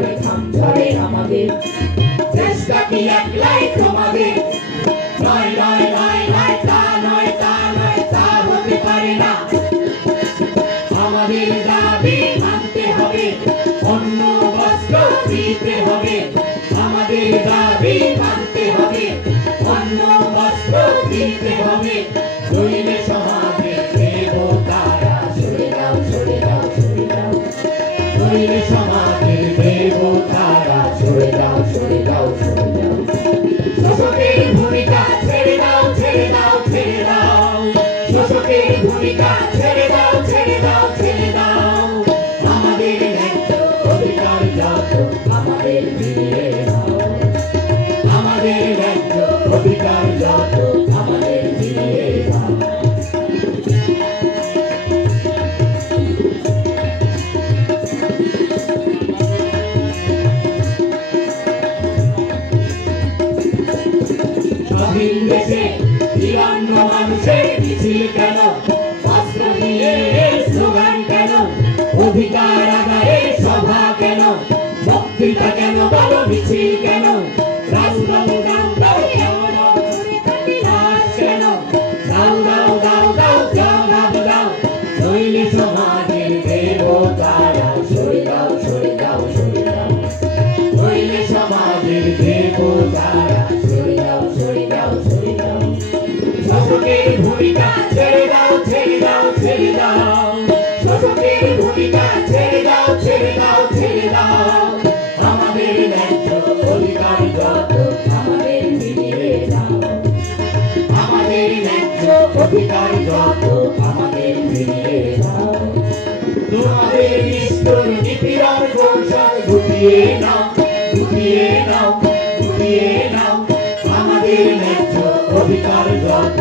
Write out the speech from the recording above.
করে ঘাম ঝরে আমাদের চেষ্টা কি একলাই তোমাদের নয় নয় নয় নয় তা নয় তা নয় তা হতে পারে না আমাদের দাবি মানতে হবে অন্য বস্ত্র দিতে হবে আমাদের দাবি মানতে হবে অন্য বস্ত্র দিতে হবে নইলে সমাজে দেবতারা সরে যাও সরে যাও সরে যাও নইলে সমাজের দেবতারা সরে যাও সরে যাও সরে যাও শোষকের ভূমিকা ছেড়ে দাও ছেড়ে দাও ছেড়ে দাও শোষকের ভূমিকা ছেড়ে দাও ছেড়ে দাও ছেড়ে দাও আমাদের ন্যায্য অধিকার যত আমাদের ফিরিয়ে দাও আমাদের ন্যায্য অধিকার যত আমাদের ফিরিয়ে দাও স্বাধীন দেশে তিরঙ্গ মানুষের মিছিল কেন অস্ত্র দিয়ে স্লোগান কেন অধিকার আদায়ে সভা কেন বক্তৃতা কেন বলো মিছিল কেন রাজদাও দাও দাও কেন দাও দাও দাও দাও জবাব দাও নইলে সমাজের দেবতারা সরে যাও সরে যাও সরে যাও নইলে সমাজের দেবতারা সরে যাও সরে যাও সরে যাও শোষকের ভূমিকা ছেড়ে দাও ছেড়ে দাও ছেড়ে দাও শোষকের ভূমিকা ছেড়ে দাও ছেড়ে দাও ছেড়ে দাও আমাদের ন্যায্য অধিকার যত আমাদের ফিরিয়ে দাও আমাদের ন্যায্য অধিকার যত আমাদের ফিরিয়ে দাও তোমাদের নিষ্ঠুর নিপীড়ন কৌশল গুটিয়ে নাও গুটিয়ে নাও গুটিয়ে নাও আমাদের ন্যায্য অধিকার যত